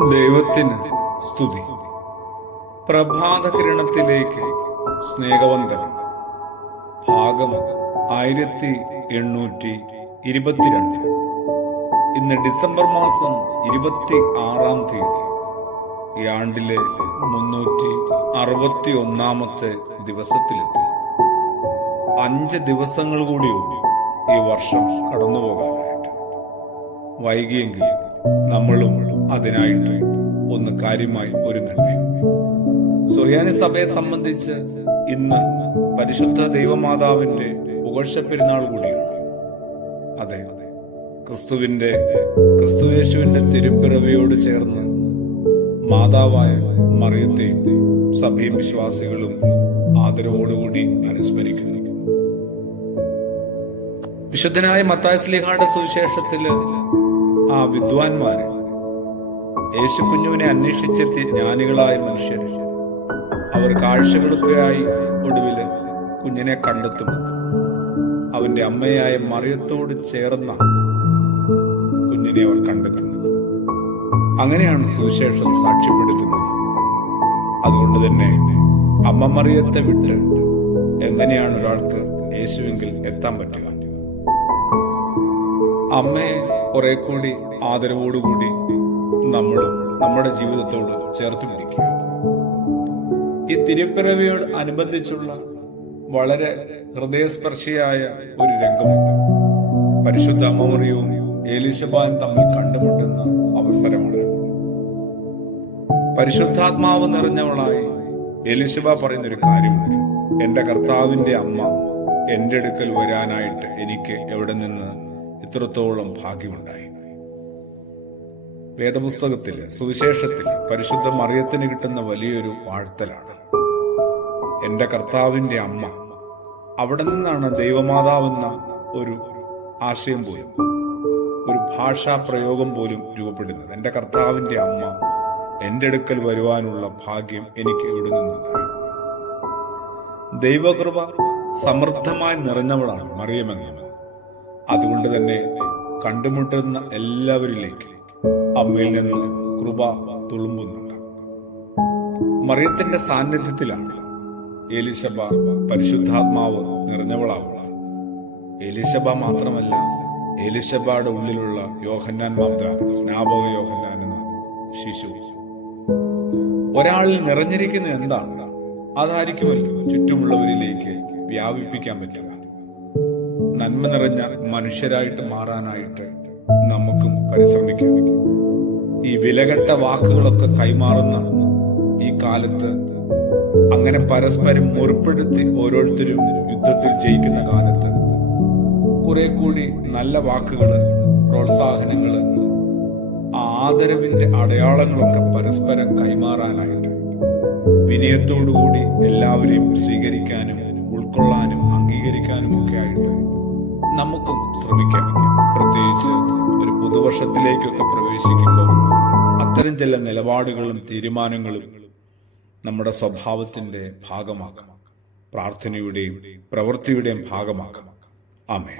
ദൈവത്തിന് സ്തുതി. പ്രഭാതകിരണത്തിലേക്ക് സ്നേഹവന്ദനം. ഭാഗം 1822. ഇന്ന് ഡിസംബർ മാസം 26-ാം തീയതി. ഈ ആണ്ടിലെ 361-ാമത്തെ ദിവസത്തിലെത്തി. 5 ദിവസങ്ങൾ കൂടിയുള്ളൂ ഈ വർഷം കടന്നുപോകാനായിട്ട്. വൈകിയെങ്കിൽ നമ്മളും അതിനായിട്ട് ഒന്ന് കാര്യമായി ഒരുങ്ങണ്ടേ. സുറിയാനി സഭയെ സംബന്ധിച്ച് ഇന്ന് പരിശുദ്ധ ദൈവമാതാവിന്റെ പുകഴ്ച പെരുന്നാൾ കൂടിയാണ്. അതെ, ക്രിസ്തുയേശുവിന്റെ തിരുപ്പിറവിയോട് ചേർന്ന് മാതാവായ മറിയത്തെയും സഭയും വിശ്വാസികളും ആദരവോടുകൂടി അനുസ്മരിക്കുന്നു. വിശുദ്ധനായ മത്തായി ശ്ലീഹായുടെ സുവിശേഷത്തില് ആ വിദ്വാൻമാര് യേശു കുഞ്ഞുവിനെ അന്വേഷിച്ചെത്തിയ ജ്ഞാനികളായ മനുഷ്യർ അവർ കാഴ്ചകളൊക്കെയായി ഒടുവില് കുഞ്ഞിനെ കണ്ടെത്തുന്നു. അവന്റെ അമ്മയായ മറിയത്തോട് ചേർന്ന കുഞ്ഞിനെ അവർ കണ്ടെത്തുന്നത്. അങ്ങനെയാണ് സുവിശേഷം സാക്ഷ്യപ്പെടുത്തുന്നത്. അതുകൊണ്ട് തന്നെ അമ്മ മറിയത്തെ വിട്ട് എങ്ങനെയാണ് ഒരാൾക്ക് യേശുവിങ്കിൽ എത്താൻ പറ്റുക? അമ്മയെ കുറെ കൂടി ആദരവോടുകൂടി നമ്മളും നമ്മുടെ ജീവിതത്തോട് ചേർത്ത് പിടിക്കുക. ഈ തിരുപ്പിറവിയോട് അനുബന്ധിച്ചുള്ള വളരെ ഹൃദയസ്പർശിയായ ഒരു രംഗമുണ്ട്. പരിശുദ്ധ അമ്മ മറിയവും എലിശബായും തമ്മിൽ കണ്ടുമുട്ടുന്ന അവസരമാണ്. പരിശുദ്ധാത്മാവ് നിറഞ്ഞവളായി എലിശബ പറയുന്നൊരു കാര്യമുണ്ട്. എന്റെ കർത്താവിന്റെ അമ്മ എന്റെ അടുക്കൽ വരാനായിട്ട് എനിക്ക് എവിടെ നിന്ന് ഇത്രത്തോളം ഭാഗ്യമുണ്ടായി. വേദപുസ്തകത്തില് സുവിശേഷത്തില് പരിശുദ്ധ മറിയത്തിന് കിട്ടുന്ന വലിയൊരു വാഴ്ത്തലാണ് എന്റെ കർത്താവിന്റെ അമ്മ. അവിടെ നിന്നാണ് ദൈവമാതാവെന്ന ഒരു ആശയം പോലും, ഒരു ഭാഷാ പ്രയോഗം പോലും രൂപപ്പെടുന്നത്. എന്റെ കർത്താവിന്റെ അമ്മ എന്റെ അടുക്കൽ വരുവാനുള്ള ഭാഗ്യം എനിക്ക് ഇവിടെ നിന്നുണ്ടായി. ദൈവകൃപ സമൃദ്ധമായി നിറഞ്ഞവളാണ് മറിയമെന്ന്. അതുകൊണ്ട് തന്നെ കണ്ടുമുട്ടുന്ന എല്ലാവരിലേക്ക് അമ്മയിൽ നിന്ന് കൃപ തുളുമ്പുന്നുണ്ട്. മറിയത്തിന്റെ സാന്നിധ്യത്തിലാണ് എലിശബ പരിശുദ്ധാത്മാവ് നിറഞ്ഞവളാവുക. എലിശബ മാത്രമല്ല, എലിശബയുടെ ഉള്ളിലുള്ള യോഹന്നാൻ മാമദാൻ, സ്നാപക യോഹന്നാൻ എന്ന ശിശു. ഒരാളിൽ നിറഞ്ഞിരിക്കുന്ന എന്താണ്, അതായിരിക്കുമല്ലോ ചുറ്റുമുള്ളവരിലേക്ക് വ്യാപിപ്പിക്കാൻ പറ്റുക. നന്മ നിറഞ്ഞ മനുഷ്യരായിട്ട് മാറാനായിട്ട് നമുക്കും പരിശ്രമിക്കാം. ഈ വിലകെട്ട വാക്കുകളൊക്കെ കൈമാറുന്ന ഈ കാലത്ത്, അങ്ങനെ പരസ്പരം മുറിപ്പെടുത്തി ഓരോരുത്തരും യുദ്ധത്തിൽ ജയിക്കുന്ന കാലത്ത്, കുറെ കൂടി നല്ല വാക്കുകള്, പ്രോത്സാഹനങ്ങള്, ആദരവിന്റെ അടയാളങ്ങളൊക്കെ പരസ്പരം കൈമാറാനായിട്ട് വിനയത്തോടുകൂടി എല്ലാവരെയും സ്വീകരിക്കാനും ഉൾക്കൊള്ളാനും അംഗീകരിക്കാനും ഒക്കെ ആയിട്ട് നമുക്കും ശ്രമിക്കാം. പ്രത്യേകിച്ച് ഒരു പുതുവർഷത്തിലേക്കൊക്കെ പ്രവേശിക്കുമ്പോൾ അത്തരം ചില നിലപാടുകളും തീരുമാനങ്ങളും നമ്മുടെ സ്വഭാവത്തിന്റെ ഭാഗമാക്കാം, പ്രാർത്ഥനയുടെയും പ്രവൃത്തിയുടെയും ഭാഗമാക്കാം. ആമേൻ.